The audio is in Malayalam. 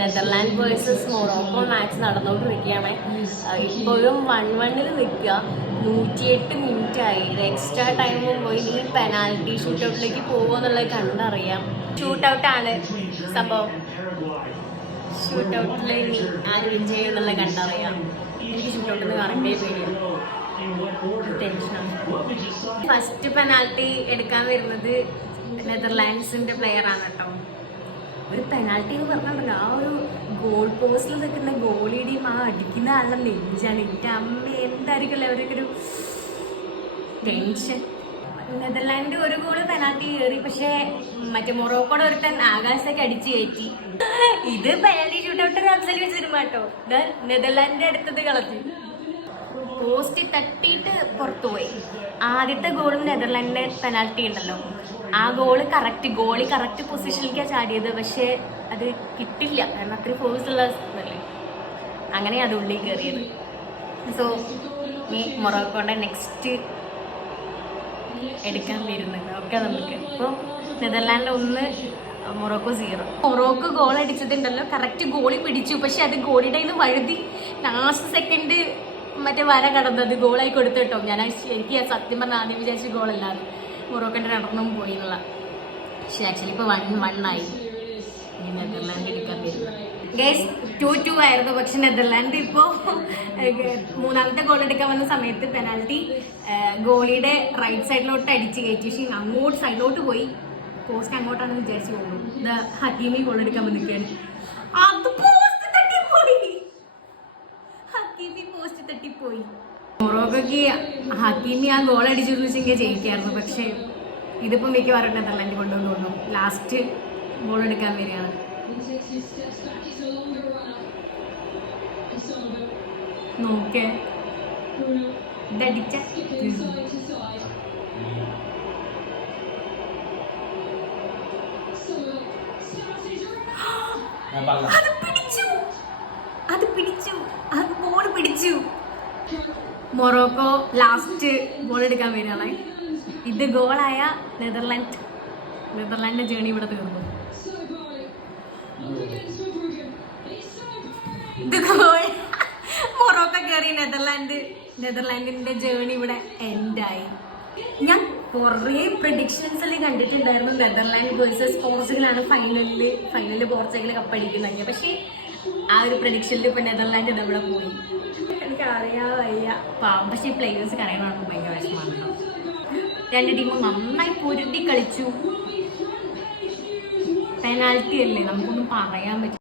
നെതർലാൻഡ് വേഴ്സസ് മൊറോക്കോ മാച്ച് നടന്നുകൊണ്ടിരിക്കുകയാണ്. ഇപ്പോഴും 1-1 നിൽക്കുക. 108 മിനിറ്റ് ആയി. എക്സ്ട്രാ ടൈമും പോയി. ഈ പെനാൽറ്റി ഷൂട്ടൗട്ടിലേക്ക് പോകുമോ എന്നുള്ളത് കണ്ടറിയാം. ഷൂട്ടൗട്ടാണ് സംഭവം. ഷൂട്ടൗട്ടിൽ ഇനി ആര് വിൻ ചെയ്യും എന്നുള്ളത് കണ്ടറിയാം. എനിക്ക് ഷൂട്ടൗട്ടിൽ നിന്ന് കറക്റ്റേ പേടിയാണ്, ടെൻഷനാണ്. ഫസ്റ്റ് പെനാൽറ്റി എടുക്കാൻ വരുന്നത് നെതർലാൻഡ്സിന്റെ പ്ലെയർ ആണ് കേട്ടോ. ഒരു പെനാൽറ്റി എന്ന് പറഞ്ഞിട്ടുണ്ടല്ലോ, ആ ഒരു ഗോൾ പോസ്റ്റിൽ നിൽക്കുന്ന ഗോളിയുടെയും ആ അടിക്കുന്ന ആളുടെ നെഞ്ചാണ്. എൻ്റെ അമ്മ എന്തായിരിക്കും അവരൊക്കെ ഒരു ടെൻഷൻ. നെതർലാൻഡ് ഒരു ഗോള് പെനാൽറ്റി കയറി, പക്ഷേ മറ്റേ മൊറോക്കോടെ ഒരുത്തൻ ആകാശത്തേക്ക് അടിച്ചു കയറ്റി. ഇത് പെനാൽറ്റി ഷൂട്ടൗട്ട് റബ്സൽ വെച്ചിരുന്നു കേട്ടോ. നെതർലാൻഡിന്റെ അടുത്തത് കളഞ്ഞു, പോസ്റ്റ് തട്ടിയിട്ട് പുറത്തുപോയി. ആദ്യത്തെ ഗോളും നെതർലാൻഡിന്റെ പെനാൽറ്റി ഉണ്ടല്ലോ, ആ ഗോളി കറക്റ്റ് പൊസിഷനിലേക്കാണ് ചാടിയത്. പക്ഷേ അത് കിട്ടില്ല, കാരണം അത്രയും ഫോഴ്സ് ഉള്ള ഇതല്ലേ. അങ്ങനെ അത് ഉള്ളിൽ കയറിയത്. സോ ഈ മൊറോക്കോയുടെ നെക്സ്റ്റ് എടുക്കാൻ വരുന്നുണ്ട്. ഓക്കെ, നമുക്ക് ഇപ്പോൾ നെതർലാൻഡ് 1, മൊറോക്കോ 0. മൊറോക്കോ ഗോൾ അടിച്ചതുണ്ടല്ലോ, കറക്റ്റ് ഗോളി പിടിച്ചു. പക്ഷെ അത് ഗോളിയുടെ നിന്ന് വഴുതി ലാസ്റ്റ് സെക്കൻഡ് മറ്റേ വര കടന്നത് ഗോളായി കൊടുത്തു കേട്ടോ. എനിക്ക് സത്യം പറഞ്ഞാൽ ആദ്യം വിചാരിച്ച ഗോളല്ലാതെ മൊറോക്കോൻ്റെ നടന്നും പോയി എന്നുള്ള. പക്ഷെ ആക്ച്വലി ഇപ്പോൾ 1-1 ആയി. ഇനി നെതർലാൻഡ് എടുക്കാൻ വരുന്നത്. ഗൈസ് 2-2 ആയിരുന്നു. പക്ഷെ നെതർലാൻഡ് ഇപ്പോൾ മൂന്നാമത്തെ ഗോൾ എടുക്കാൻ വന്ന സമയത്ത് പെനാൽറ്റി ഗോളിയുടെ റൈറ്റ് സൈഡിലോട്ട് അടിച്ച് കയറ്റി. പക്ഷേ അങ്ങോട്ട് സൈഡിലോട്ട് പോയി, പോസ്റ്റ് അങ്ങോട്ടാണെന്ന് വിചാരിച്ചു പോകുന്നു. ഇത് ഹക്കീമി ഗോൾ എടുക്കാൻ വന്നിരിക്കുകയാണ്. അത് പോസ്റ്റ് തട്ടിപ്പോയി, ഹക്കീമി പോസ്റ്റ് തട്ടിപ്പോയി. മൊറോക്കോക്ക് ഹക്കീമി ആ ഗോൾ അടിച്ചെന്ന് വെച്ചെങ്കിൽ ജയിക്കായിരുന്നു. പക്ഷേ ഇതിപ്പം മിക്കവാറും നെതർലാൻഡ് കൊണ്ടുവന്നു തോന്നുന്നു. ലാസ്റ്റ് ഗോൾ എടുക്കാൻ വരികയാണ്. നോക്കേ, ഇതടിച്ച അത് ബോൾ പിടിച്ചു. മൊറോക്കോ ലാസ്റ്റ് ഗോൾ എടുക്കാൻ വരികയാണ്. ഇത് ഗോളായ നെതർലാൻഡിന്റെ ജേണി ഇവിടെ തീർന്നു. ഇത് ഗോൾ, മൊറോക്കോ കയറി, നെതർലാൻഡിന്റെ ജേണി ഇവിടെ എൻഡായി. ഞാൻ കുറേ പ്രഡിക്ഷൻസ് എല്ലാം കണ്ടിട്ടുണ്ടായിരുന്നു. നെതർലാൻഡ് വേഴ്സസ് പോർച്ചുഗലാണ് ഫൈനലിൽ പോർച്ചുഗൽ കപ്പടിക്കുന്നത്. പക്ഷേ ആ ഒരു പ്രഡിക്ഷനിൽ ഇപ്പൊ നെതർലാൻഡ് ഇവിടെ പോയി. എനിക്ക് അറിയാൻ വയ്യ പാവം. പക്ഷേ പ്ലേയേഴ്സ് കരയണമെന്ന് ഭയങ്കര വിഷമമാണ്. രണ്ട് ടീമും നന്നായി പൊരുതി കളിച്ചു. പെനാൽറ്റി അല്ലേ, നമുക്കൊന്നും പറയാൻ പറ്റില്ല.